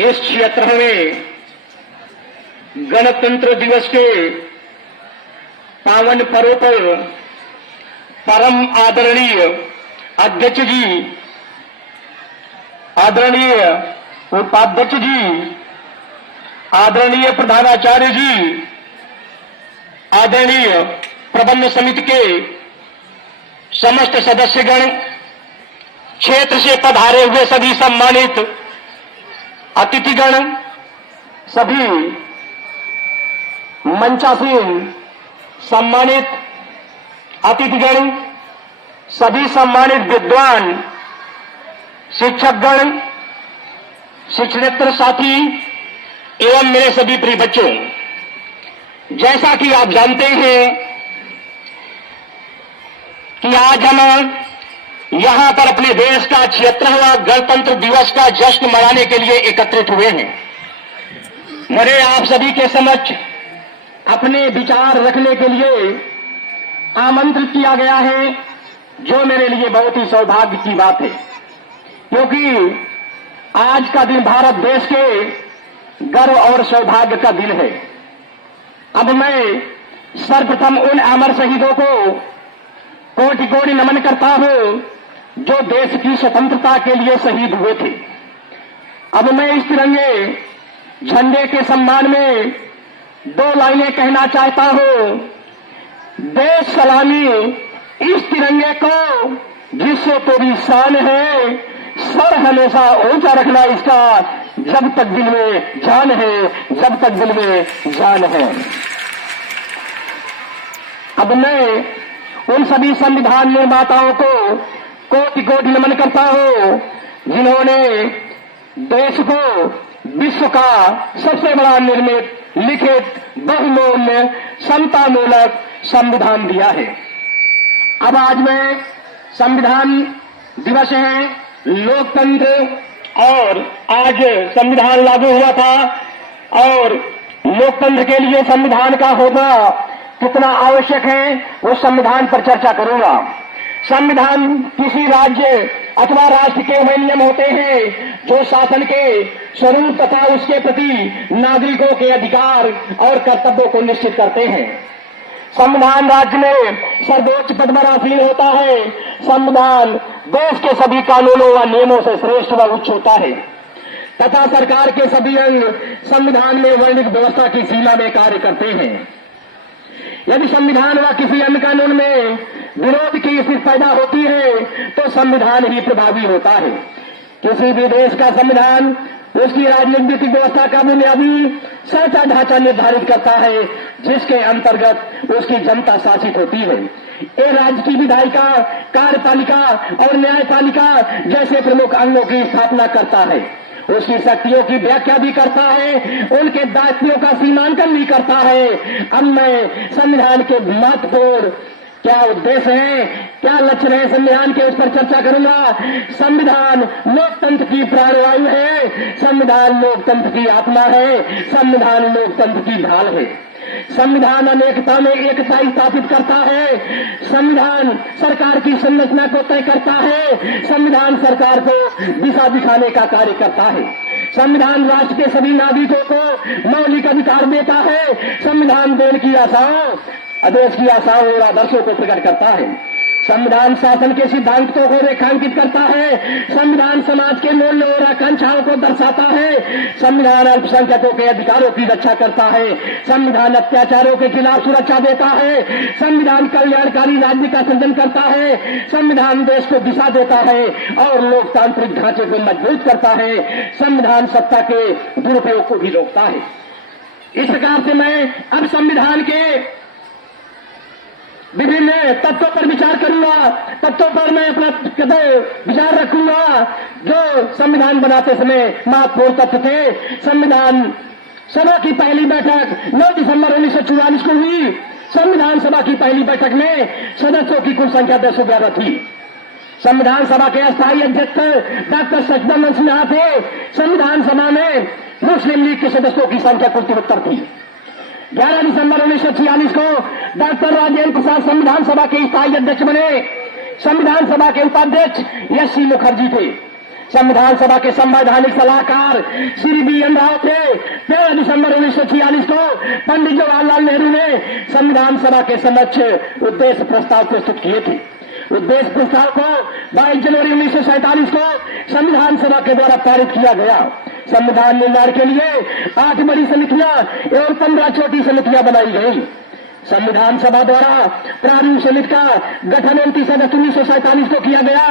इस 76वें गणतंत्र दिवस के पावन पर्व पर परम आदरणीय अध्यक्ष जी, आदरणीय उपाध्यक्ष जी, आदरणीय प्रधानाचार्य जी, आदरणीय प्रबंध समिति के समस्त सदस्यगण, क्षेत्र से पधारे हुए सभी सम्मानित अतिथिगण, सभी मंचासीन सम्मानित अतिथिगण, सभी सम्मानित विद्वान, शिक्षकगण, शिक्षणेतर साथी एवं मेरे सभी प्रिय बच्चों, जैसा कि आप जानते हैं कि आज हम यहां पर अपने देश का 76वां गणतंत्र दिवस का जश्न मनाने के लिए एकत्रित हुए हैं। मुझे आप सभी के समक्ष अपने विचार रखने के लिए आमंत्रित किया गया है, जो मेरे लिए बहुत ही सौभाग्य की बात है, क्योंकि आज का दिन भारत देश के गर्व और सौभाग्य का दिन है। अब मैं सर्वप्रथम उन अमर शहीदों को कोटि कोटि नमन करता हूं जो देश की स्वतंत्रता के लिए शहीद हुए थे। अब मैं इस तिरंगे झंडे के सम्मान में 2 लाइनें कहना चाहता हूं। देश सलामी इस तिरंगे को जिससे तेरी शान है, सर हमेशा ऊंचा रखना इसका, जब तक दिल में जान है, जब तक दिल में जान है। अब मैं उन सभी संविधान निर्माताओं को कोटि कोटि नमन करता हूं जिन्होंने देश को विश्व का सबसे बड़ा निर्मित, लिखित, बहुमूल्य, समतामूलक संविधान दिया है। अब आज में संविधान दिवस है, लोकतंत्र, और आज संविधान लागू हुआ था और लोकतंत्र के लिए संविधान का होना कितना आवश्यक है उस संविधान पर चर्चा करूंगा। संविधान किसी राज्य अथवा राष्ट्र के वे नियम होते हैं जो शासन के स्वरूप तथा उसके प्रति नागरिकों के अधिकार और कर्तव्यों को निश्चित करते हैं। संविधान राज्य में सर्वोच्च पद पर आसीन होता है। संविधान देश के सभी कानूनों व नियमों से श्रेष्ठ व उच्च होता है तथा सरकार के सभी अंग संविधान में वर्णित व्यवस्था की सीमा में कार्य करते हैं। यदि संविधान व किसी अन्य कानून में विरोध की स्थिति पैदा होती है तो संविधान ही प्रभावी होता है। किसी भी देश का संविधान उसकी राजनीतिक व्यवस्था का बुनियादी साचा ढांचा निर्धारित करता है, जिसके अंतर्गत उसकी जनता शासित होती है। ये राज्य की विधायिका, कार्यपालिका और न्यायपालिका जैसे प्रमुख अंगों की स्थापना करता है, उसकी शक्तियों की व्याख्या भी करता है, उनके दायित्वों का सीमांकन भी करता है। अब मैं संविधान के महत्वपूर्ण क्या उद्देश्य है, क्या लक्ष्य है संविधान के, उस पर चर्चा करूंगा। संविधान लोकतंत्र की प्राणवायु है, संविधान लोकतंत्र की आत्मा है, संविधान लोकतंत्र की ढाल है। संविधान अनेकता में एकता स्थापित करता है। संविधान सरकार की संरचना को तय करता है। संविधान सरकार को दिशा दिखाने का कार्य करता है। संविधान राष्ट्र के सभी नागरिकों को मौलिक अधिकार देता है। संविधान देश की आशाओं और आदर्शों को प्रकट करता है। संविधान शासन के सिद्धांतों को रेखांकित करता है। संविधान समाज के मूल्यों और आकांक्षाओं को दर्शाता है। संविधान अल्पसंख्यकों के अधिकारों की रक्षा करता है। संविधान अत्याचारों के खिलाफ सुरक्षा देता है। संविधान कल्याणकारी राज्य का सृजन करता है। संविधान देश को दिशा देता है और लोकतांत्रिक ढांचे को मजबूत करता है। संविधान सत्ता के दुरुपयोग को भी रोकता है। इस प्रकार से मैं अब संविधान के विभिन्न तत्वों पर विचार करूंगा, तत्वों पर मैं अपना विचार रखूंगा जो संविधान बनाते समय महत्वपूर्ण तत्व थे। संविधान सभा की पहली बैठक 9 दिसंबर 1944 को हुई। संविधान सभा की पहली बैठक में सदस्यों की कुल संख्या 211 थी। संविधान सभा के अस्थायी अध्यक्ष डॉक्टर सचिदानंद सिन्हा थे। संविधान सभा में मुस्लिम लीग के सदस्यों की संख्या कुल 73 थी। 11 दिसंबर 1946 को डॉक्टर राजेंद्र प्रसाद संविधान सभा के स्थायी अध्यक्ष बने। संविधान सभा के उपाध्यक्ष एस.सी. मुखर्जी थे। संविधान सभा के संवैधानिक सलाहकार श्री बी.एन. राव थे। 13 दिसंबर 1946 को पंडित जवाहरलाल नेहरू ने संविधान सभा के समक्ष उद्देश्य प्रस्ताव प्रस्तुत किए थे। उद्देश्य प्रस्ताव को 22 जनवरी 1947 को संविधान सभा के द्वारा पारित किया गया। संविधान निर्माण के लिए 8 बड़ी समितियां एवं 15 छोटी समितियां बनाई गई। संविधान सभा द्वारा प्रारूप समिति का गठन 29 अगस्त 1947 को किया गया।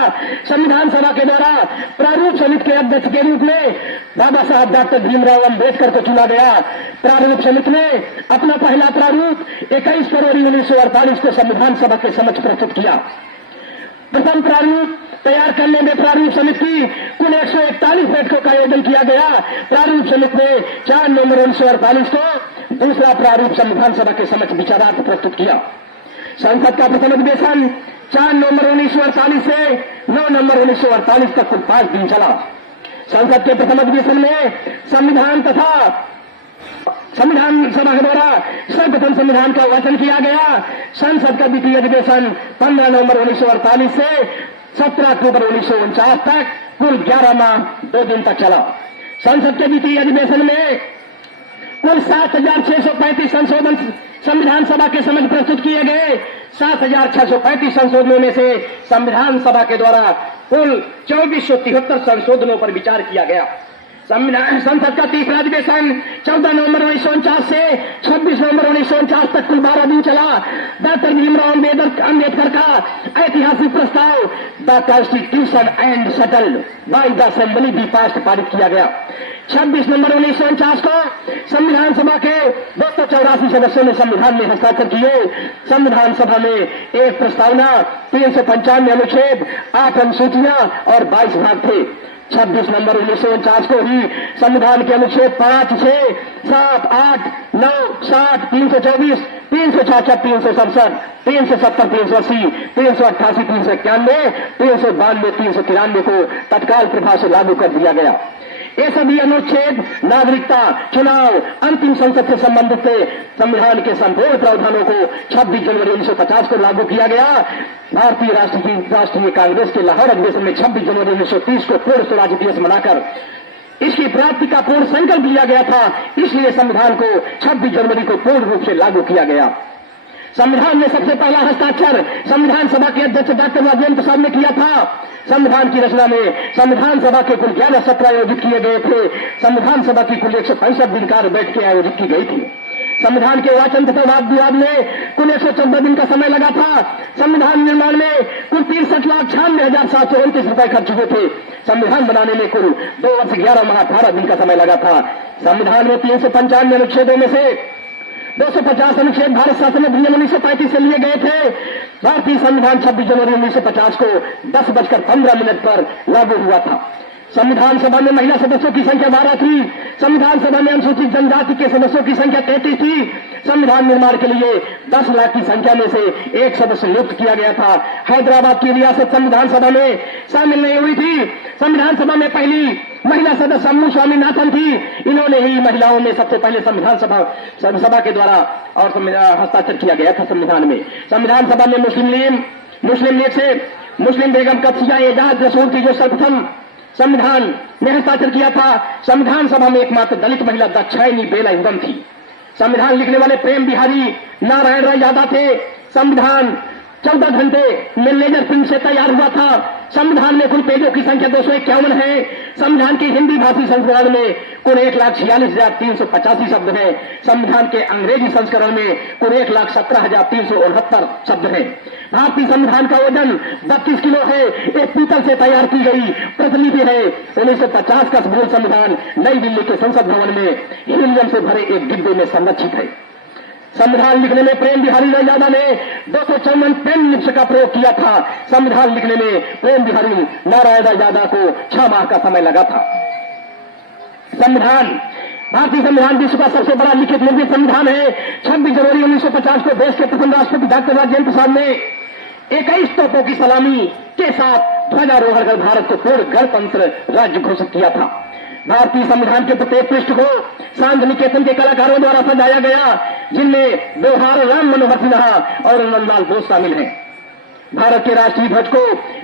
संविधान सभा के द्वारा प्रारूप समिति के अध्यक्ष के रूप में बाबा साहब डॉक्टर भीमराव अम्बेडकर को चुना गया। प्रारूप समिति ने अपना पहला प्रारूप 21 फरवरी 1948 को संविधान सभा के समक्ष प्रस्तुत किया। प्रथम प्रारूप तैयार करने में प्रारूप समिति की कुल 141 बैठकों का आयोजन किया गया। प्रारूप समिति ने 4 नवंबर 1948 को दूसरा प्रारूप संविधान सभा के समक्ष विचारार्थ प्रस्तुत किया। संसद का प्रथम अधिवेशन 4 नवंबर 1948 से 9 नवंबर 1948 तक कुल 5 दिन चला। संसद के प्रथम अधिवेशन में संविधान सभा के द्वारा सर्वप्रथम संविधान का वाचन किया गया। संसद का द्वितीय अधिवेशन 15 नवंबर 1948 से 17 अक्टूबर 1949 तक कुल 11 माह 2 दिन तक चला। संसद के द्वितीय अधिवेशन में कुल 7,635 संशोधन संविधान सभा के समक्ष प्रस्तुत किए गए। 7,635 संशोधनों में से संविधान सभा के द्वारा कुल 2473 संशोधनों पर विचार किया गया। संसद का तीसरा अधिवेशन 14 नवंबर 1949 से 26 नवंबर 1949 तक कुल 12 दिन चला। डॉक्टर भीमराव अम्बेडकर का ऐतिहासिक प्रस्ताव the constitution and settled by the assembly भी पारित किया गया। 26 नवंबर 1949 को संविधान सभा के 284 सदस्यों ने संविधान में हस्ताक्षर किए। संविधान सभा में एक प्रस्तावना, 395 अनुच्छेद, 8 अनुसूचियां और 22 भाग थे। 26 नवंबर 1949 को ही संविधान के अनुच्छेद 5, 6, 7, 8, 9, 60, 324, 366, 367, 370, 380, 388, 391, 392, 393 को तत्काल प्रभाव से लागू कर दिया गया। ये सभी अनुच्छेद नागरिकता, चुनाव, अंतिम संसद से संबंधित थे। संविधान के संपूर्ण प्रावधानों को 26 जनवरी 1950 को लागू किया गया। भारतीय राष्ट्रीय कांग्रेस के लाहौर अधिवेशन में 26 जनवरी 1930 को पूर्ण स्वराज दिवस मनाकर इसकी प्राप्ति का पूर्ण संकल्प लिया गया था। इसलिए संविधान को 26 जनवरी को पूर्ण रूप से लागू किया गया। संविधान में सबसे पहला हस्ताक्षर संविधान सभा के अध्यक्ष डॉक्टर राजेंद्र प्रसाद ने किया था। संविधान की रचना में संविधान सभा के कुल 11 सत्र आयोजित किए गए थे। संविधान सभा की कुल 165 दिन कार्य बैठकें आयोजित की गई थी। संविधान के वाचन तथा वाद विवाद में कुल 114 दिन का समय लगा था। संविधान निर्माण में कुल 63,96,729 रुपए खर्च हुए थे। संविधान बनाने में कुल 2 वर्ष 11 माह 18 दिन का समय लगा था। संविधान में 395 अनुच्छेदों में से 250 अनुच्छेद भारत शासन अधिनियम 1935 से लिए गए थे। भारतीय संविधान 26 जनवरी 1950 को 10:15 पर लागू हुआ था। संविधान सभा में महिला सदस्यों की संख्या 12 थी। संविधान सभा में अनुसूचित जनजाति के सदस्यों की संख्या 33 थी। संविधान निर्माण के लिए 10 लाख की संख्या में से एक सदस्य नियुक्त किया गया था। हैदराबाद की रियासत संविधान सभा में शामिल नहीं हुई थी। संविधान सभा में पहली महिला सदस्य अम्मू स्वामीनाथन थी। इन्होंने ही महिलाओं में सबसे पहले संविधान सभा के द्वारा और हस्ताक्षर किया गया था। संविधान में संविधान सभा में मुस्लिम लीग से मुस्लिम बेगम कब्सिया एजाज रसूल की जो सर्वप्रथम संविधान में हस्ताक्षर किया था। संविधान सभा में एकमात्र दलित महिला दाक्षायणी बेला हिंदम थी। संविधान लिखने वाले प्रेम बिहारी नारायण राय यादव थे। संविधान 14 घंटे में लेजर प्रिंट से तैयार हुआ था। संविधान में कुल पेजों की संख्या 251 है। संविधान के हिंदी भाषी संस्करण में कुल 1,46,385 शब्द हैं। संविधान के अंग्रेजी संस्करण में कुल 1,17,369 शब्द हैं। भारतीय संविधान का वजन 32 किलो है। एक पीतल से तैयार की गई प्रतिलिपि है। 1950 का मूल संविधान नई दिल्ली के संसद भवन में हीलियम से भरे एक डिब्बे में संरक्षित है। संविधान लिखने में प्रेम बिहारी राय यादव ने 254 पेन निप्स का प्रयोग किया था। संविधान लिखने में प्रेम बिहारी नारायण राय यादव को 6 माह का समय लगा था। भारतीय संविधान विश्व का सबसे बड़ा लिखित निर्मित संविधान है। 26 जनवरी 1950 को देश के प्रथम राष्ट्रपति डॉक्टर राजेंद्र प्रसाद ने 21 तोपों की सलामी के साथ ध्वजारोहण कर भारत को पूर्ण गणतंत्र राज्य घोषित किया था। भारतीय संविधान के प्रत्येक पृष्ठ को शांति निकेतन के कलाकारों द्वारा सजाया गया, जिनमें व्यवहार राम मनोहर सिन्हा और नंदलाल बोस शामिल हैं। भारत के राष्ट्रीय ध्वज को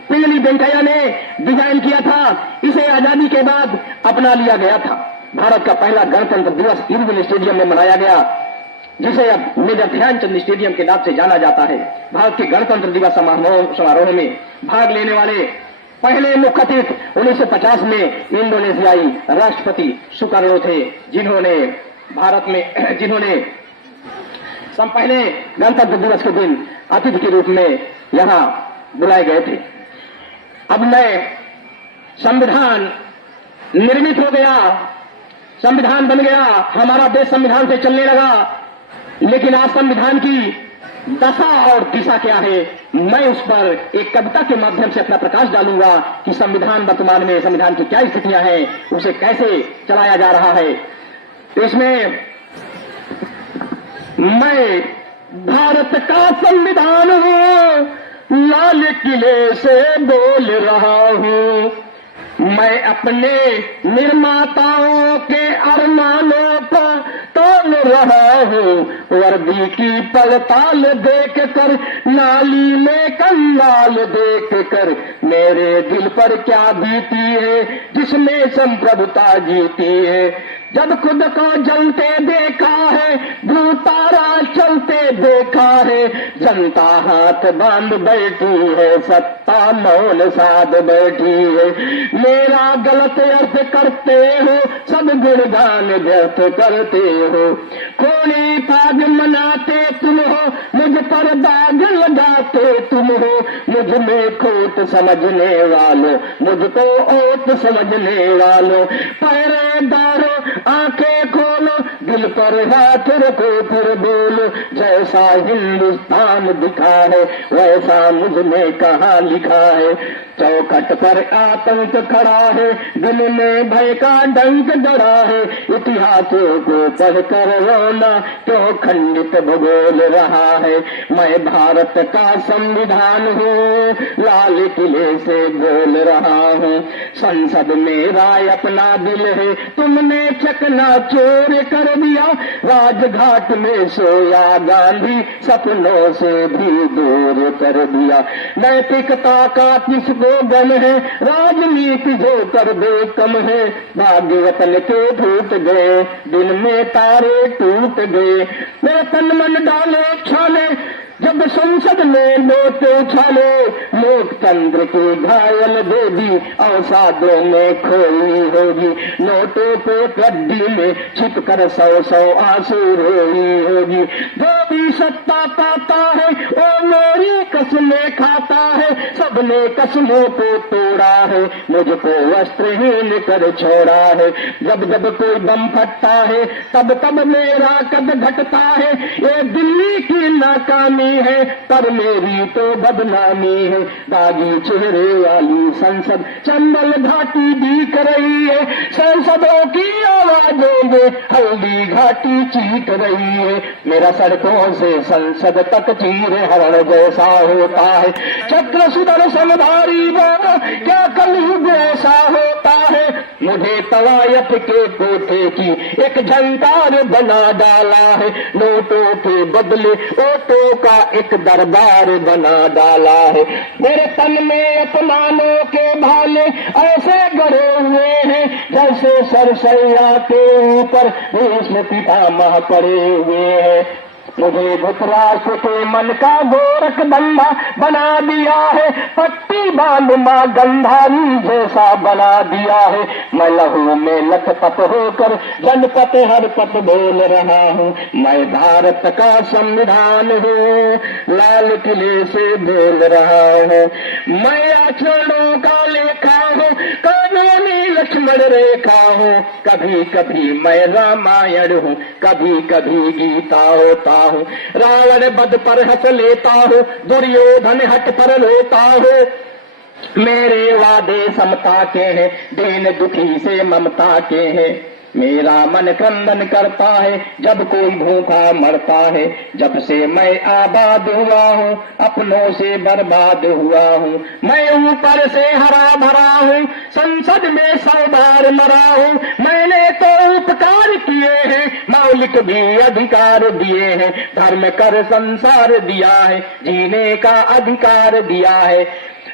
पिंगली वेंकैया ने डिजाइन किया था। इसे आजादी के बाद अपना लिया गया था। भारत का पहला गणतंत्र दिवस इरविन स्टेडियम में मनाया गया, जिसे अब मेजर ध्यानचंद स्टेडियम के नाम से जाना जाता है। भारत के गणतंत्र दिवस समारोह में भाग लेने वाले पहले मुख्य अतिथि 1950 में इंडोनेशियाई राष्ट्रपति सुकार्नो थे, जिन्होंने पहले गणतंत्र दिवस के दिन अतिथि के रूप में यहां बुलाए गए थे। अब नए संविधान निर्मित हो गया, संविधान बन गया, हमारा देश संविधान से चलने लगा। लेकिन आज संविधान की दशा और दिशा क्या है, मैं उस पर एक कविता के माध्यम से अपना प्रकाश डालूंगा कि संविधान वर्तमान में संविधान की क्या स्थितियां हैं, उसे कैसे चलाया जा रहा है। इसमें मैं भारत का संविधान हूं, लाल किले से बोल रहा हूं। मैं अपने निर्माताओं के अरमानों पर तोल रहा हूँ। वर्दी की पड़ताल देख कर, नाली में कंगाल देख कर, मेरे दिल पर क्या बीती है जिसमें संप्रभुता जीती है। जब खुद को जलते देखा है, ध्रुव तारा चलते देखा है, जनता हाथ बांध बैठी है, सत्ता मौन साध बैठी है। मेरा गलत अर्थ करते हो, सब गुणगान व्यर्थ करते हो। कोई पाग मनाते तुम हो, मुझ पर दाग लगाते तुम हो। मुझ में खोट समझने वालों, मुझको ओट समझने वालों। पहरेदारों आंखें खोलो, दिल पर हाथ रखो फिर बोलो। जैसा हिंदुस्तान दिखा है, वैसा मुझ में कहाँ लिखा है। चौखट पर आतंक खड़ा है, दिल में भय का डंक गड़ा है। इतिहासों को पढ़कर रोना क्यों खंडित भूगोल रहा है। मैं भारत का संविधान हूँ, लाल किले से बोल रहा हूँ। संसद मेरा अपना दिल है, तुमने चकना चोर कर दिया। राजघाट में सोया गांधी, सपनों से भी दूर कर दिया। नैतिकता का किसको गम है, राजनीति जो कर दे कम है। भाग्य वतन के फूट गए, दिन में तारे टूट गए। मेरे तन मन डाले छाले, जब संसद में नोट उछाले। लोकतंत्र की घायल देवी अवसादों में खोई होगी। नोटों को गड्डी में छिप कर 100 आंसू रोई होगी। जो भी सत्ता पाता है वो मेरी कसमें खाता है। सबने कसमों को तोड़ा है, मुझको वस्त्रहीन कर छोड़ा है। जब जब कोई बम फटता है, तब तब मेरा कद घटता है। ये दिल्ली की नाकामी है, पर मेरी तो बदनामी है। बागी चेहरे वाली संसद चंबल घाटी दिख रही है। संसदों की आवाजों में हल्दी घाटी चीख रही है। मेरा सड़कों से संसद तक चीर हरण जैसा होता है। चक्र सुदर्शनधारी बाबा क्या कलयुग ऐसा होता है। मुझे तवायत के कोठे की एक झंकार बना डाला है। नोटों के बदले ओटों का एक दरबार बना डाला है। मेरे तन में अपमानों के भाले ऐसे गड़े हुए हैं, जैसे सरसैया के ऊपर भीष्म पितामह पड़े हुए हैं। मुझे धृतराष्ट्र के मन का गोरख धंधा बना दिया है। पट्टी बांध मां गंधारी जैसा बना दिया है। मैं लहू में लथपथ होकर जनपथ हरपथ बोल रहा हूँ। मैं भारत का संविधान हूँ, लाल किले से बोल रहा हूँ। मैं आचरणों का लेखा हूँ, कानूनी लक्ष्मण रेखा हूँ। कभी कभी मैं रामायण हूँ, कभी कभी गीता होता हूँ। रावण बद पर हंस लेता हूँ, दुर्योधन हट पर रोता हूँ। मेरे वादे समता के हैं, दीन दुखी से ममता के हैं। मेरा मन क्रंदन करता है जब कोई भूखा मरता है। जब से मैं आबाद हुआ हूँ, अपनों से बर्बाद हुआ हूँ। मैं ऊपर से हरा भरा हूँ, संसद में 100 बार मरा हूँ। मैंने तो उपकार किए हैं, मौलिक भी अधिकार दिए हैं। धर्म कर संसार दिया है, जीने का अधिकार दिया है।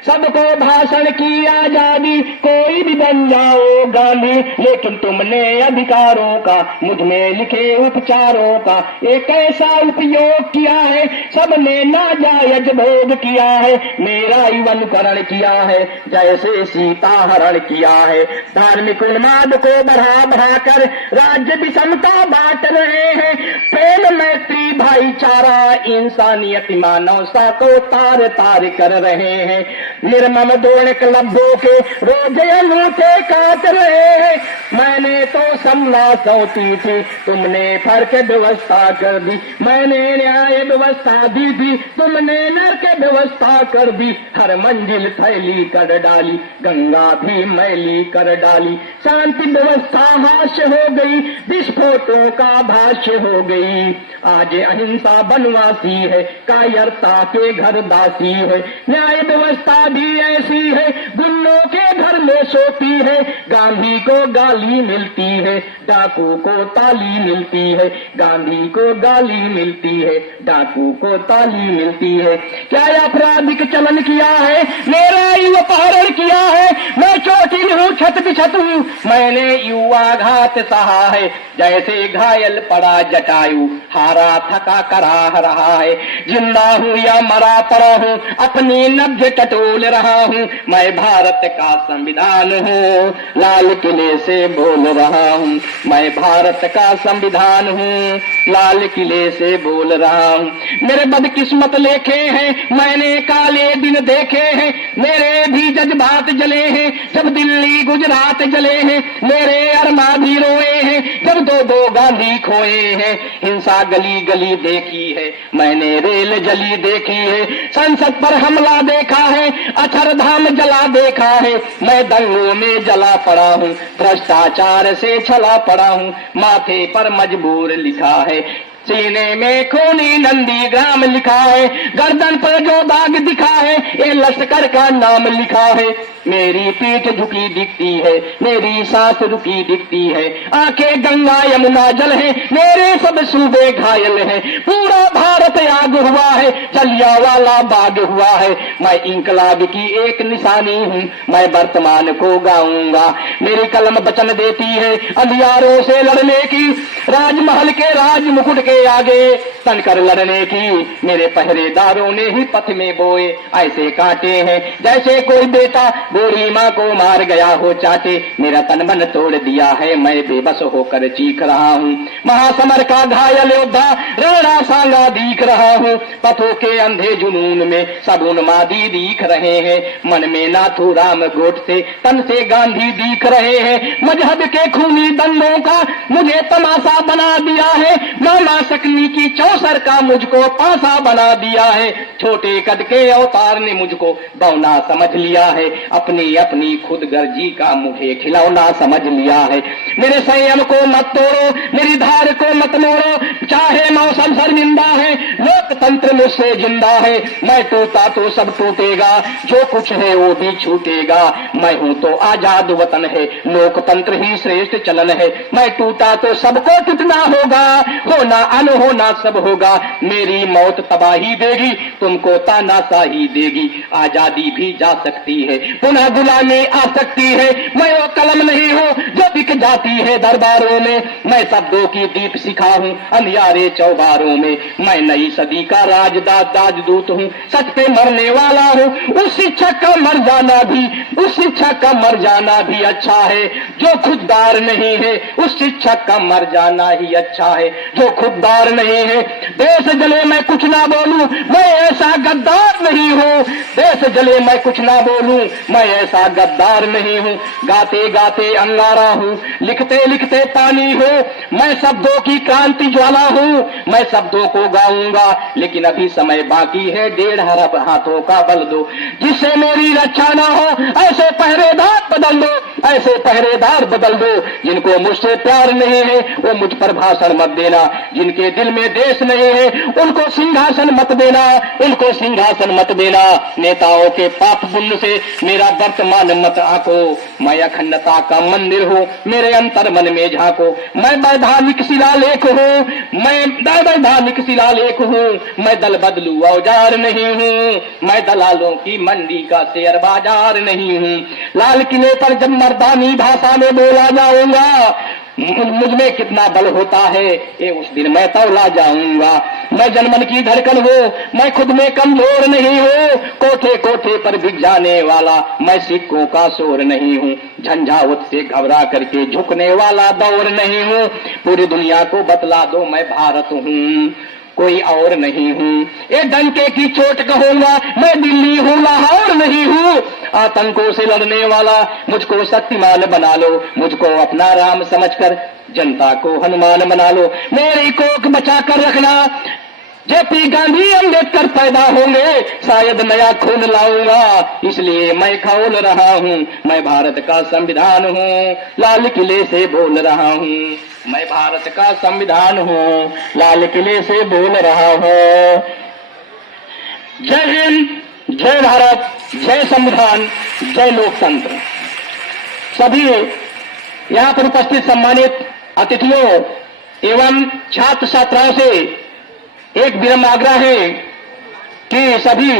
सबको भाषण की आजादी, कोई भी बन जाओ गांधी, लेकिन तुमने अधिकारों का मुझ में लिखे उपचारों का एक ऐसा उपयोग किया है, सबने नाजायज भोग किया है, मेरा ही अनुकरण किया है जैसे सीता हरण किया है। धार्मिक उन्माद को बढ़ा बढ़ाकर राज्य विषमता बांट रहे हैं, प्रेम मैत्री भाईचारा इंसानियत मानवता को तार तार कर रहे हैं, निर्मम दोण क्लबों के रोज अनूठे काट रहे हैं। मैंने तो समला सौती थी, तुमने फर्क व्यवस्था कर दी, मैंने न्याय व्यवस्था दी थी, तुमने नरक व्यवस्था कर दी, हर मंजिल थैली कर डाली, गंगा भी मैली कर डाली, शांति व्यवस्था हास्य हो गई, विस्फोटों का भाष्य हो गई। आज अहिंसा बनवासी है, कायरता के घर दासी है, न्याय व्यवस्था भी ऐसी है, गुंडों के घर में सोती है, गांधी को गाली मिलती है, डाकू को ताली मिलती है, गांधी को गाली मिलती है, डाकू को ताली मिलती है। क्या आपराधिक चलन किया है, मेरा युवा अपहरण किया है, मैं चोटिल हूँ छत बिछत हूँ, मैंने युवाघात सहा है, जैसे घायल पड़ा जटायु हारा थका कराह रहा है, जिंदा हूँ या मरा पड़ा हूँ, अपनी नब्ज टटोल रहा हूँ, मैं भारत का संविधान हूँ, लाल किले से बोल रहा हूँ, मैं भारत का संविधान हूँ, लाल किले से बोल रहा हूँ। मेरे बदकिस्मत लेखे हैं, मैंने काले दिन देखे हैं, मेरे भी जज्बात जले हैं, जब दिल्ली गुजरात जले हैं, मेरे अरमा भी रोए हैं, जब दो दो गांधी खोए हैं, हिंसा गली गली देखी है, मैंने रेल जली देखी है, संसद पर हमला देखा है, अक्षरधाम जला देखा है, मैं दंगों में जला पड़ा हूँ, भ्रष्टाचार से छला पड़ा हूँ, माथे पर मजबूर लिखा है, सीने में खूनी नंदी ग्राम लिखा है, गर्दन पर जो दाग दिखा है, ये लश्कर का नाम लिखा है, मेरी पीठ झुकी दिखती है, मेरी सांस रुकी दिखती है, आंखें गंगा यमुना जल है, मेरे सब सूबे घायल हैं, पूरा भारत आग हुआ है, जलियांवाला बाग हुआ है, मैं इंकलाब की एक निशानी हूँ, मैं वर्तमान को गाऊंगा, मेरी कलम वचन देती है अंधियारों से लड़ने की, राजमहल के राज मुकुट के आगे तनकर लड़ने की, मेरे पहरेदारों ने ही पथ में बोए ऐसे कांटे हैं, जैसे कोई बेटा बूढ़ी माँ को मार गया हो चाटे, मेरा तन मन तोड़ दिया है, मैं बेबस होकर चीख रहा हूँ, महासमर का घायल योद्धा राणा सांगा दिख रहा हूँ, पथों के अंधे जुनून में सब उन्मादी दिख रहे हैं, मन में नाथूराम गोडसे तन से गांधी दिख रहे हैं, मजहब के खूनी दंगों का मुझे तमाशा बना दिया है, मामा सकनी की चौसर का मुझको पासा बना दिया है, छोटे कद के अवतार ने मुझको बौना समझ लिया है, अपनी अपनी खुद गर्जी का मुझे खिलौना समझ लिया है, मेरे संयम को मत तोड़ो, मेरी धार को मत मोड़ो, चाहे मौसम शर्मिंदा है, लोकतंत्र मुझसे जिंदा है, मैं टूटा तो सब टूटेगा, जो कुछ है वो भी छूटेगा, मैं हूँ तो आजाद वतन है, लोकतंत्र ही श्रेष्ठ चलन है, मैं टूटा तो सबको टूटना होगा, होना अनहोना सब होगा, मेरी मौत तबाही देगी, तुमको तानाशाही देगी, आजादी भी जा सकती है, पुनः गुलामी आ सकती है, मैं वो कलम नहीं हूँ जो बिक जाती है दरबारों में, मैं शब्दों की दीप शिखा हूँ अंधियारे चौबारों में, मैं नई सदी का राजदूत हूँ, सच पे मरने वाला हूँ, उस शिक्षक का मर जाना भी, उस शिक्षक का मर जाना भी अच्छा है, जो खुददार नहीं है, उस शिक्षक का मर जाना ही अच्छा है, जो खुददार नहीं है, देश जले मैं कुछ ना बोलूं, मैं ऐसा गद्दार नहीं हूँ, देश जले मैं कुछ ना बोलूं, मैं ऐसा गद्दार नहीं हूँ, गाते गाते अंगारा हूँ, लिखते लिखते पानी हूँ, मैं शब्दों की क्रांति ज्वाला हूँ, मैं शब्दों को गाऊंगा, लेकिन अभी समय बाकी है, 1.5 हाथों का बल दो, जिससे मेरी रक्षा ना हो, ऐसे पहरेदार बदल दो, ऐसे पहरेदार बदल दो, जिनको मुझसे प्यार नहीं है वो मुझ पर भाषण मत देना, जिनके दिल में देश नहीं है उनको सिंहासन मत देना, उनको सिंहासन मत देना, नेताओं के पाप पुण्य से मेरा वर्तमान मत आको, मैं अखंडता का मंदिर हूँ, मेरे अंतर मन में झांको, मैं वैधानिक शिलालेख हूँ, मैं वैधानिक शिलालेख हूँ, हूँ, मैं दल बदलू औजार नहीं हूँ, मैं दलालों की मंडी का शेयर बाजार नहीं हूँ। लाल किले पर जब मर्दानी भाषा में बोला जाऊंगा, मुझ में कितना बल होता है ये उस दिन मैं तौला जाऊंगा। मैं जनमन की धड़कन हूँ, मैं खुद में कमजोर नहीं हूँ, कोठे कोठे पर बिक जाने वाला मैं सिक्कों का शोर नहीं हूँ, झंझावत से घबरा करके झुकने वाला दौर नहीं हूँ। पूरी दुनिया को बतला दो मैं भारत हूँ, कोई और नहीं हूँ। एक डंके की चोट कहूंगा मैं दिल्ली हूँ, लाहौर नहीं हूँ। आतंकों से लड़ने वाला मुझको शक्तिमान बना लो, मुझको अपना राम समझकर जनता को हनुमान बना लो। मेरी कोख बचा कर रखना, जेपी गांधी अम्बेडकर पैदा होंगे शायद नया खून लाऊंगा, इसलिए मैं खोल रहा हूँ, मैं भारत का संविधान हूँ, लाल किले से बोल रहा हूँ, मैं भारत का संविधान हूँ, लाल किले से बोल रहा हूँ। जय हिंद, जय भारत, जय संविधान, जय लोकतंत्र। सभी यहाँ पर उपस्थित सम्मानित अतिथियों एवं छात्र छात्राओं से एक विनम्र आग्रह है कि सभी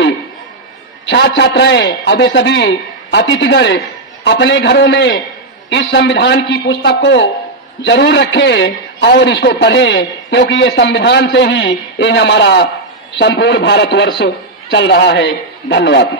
छात्र छात्राएं और वे सभी अतिथिगण अपने घरों में इस संविधान की पुस्तक को जरूर रखें और इसको पढ़ें, क्योंकि ये संविधान से ही ये हमारा संपूर्ण भारतवर्ष चल रहा है। धन्यवाद।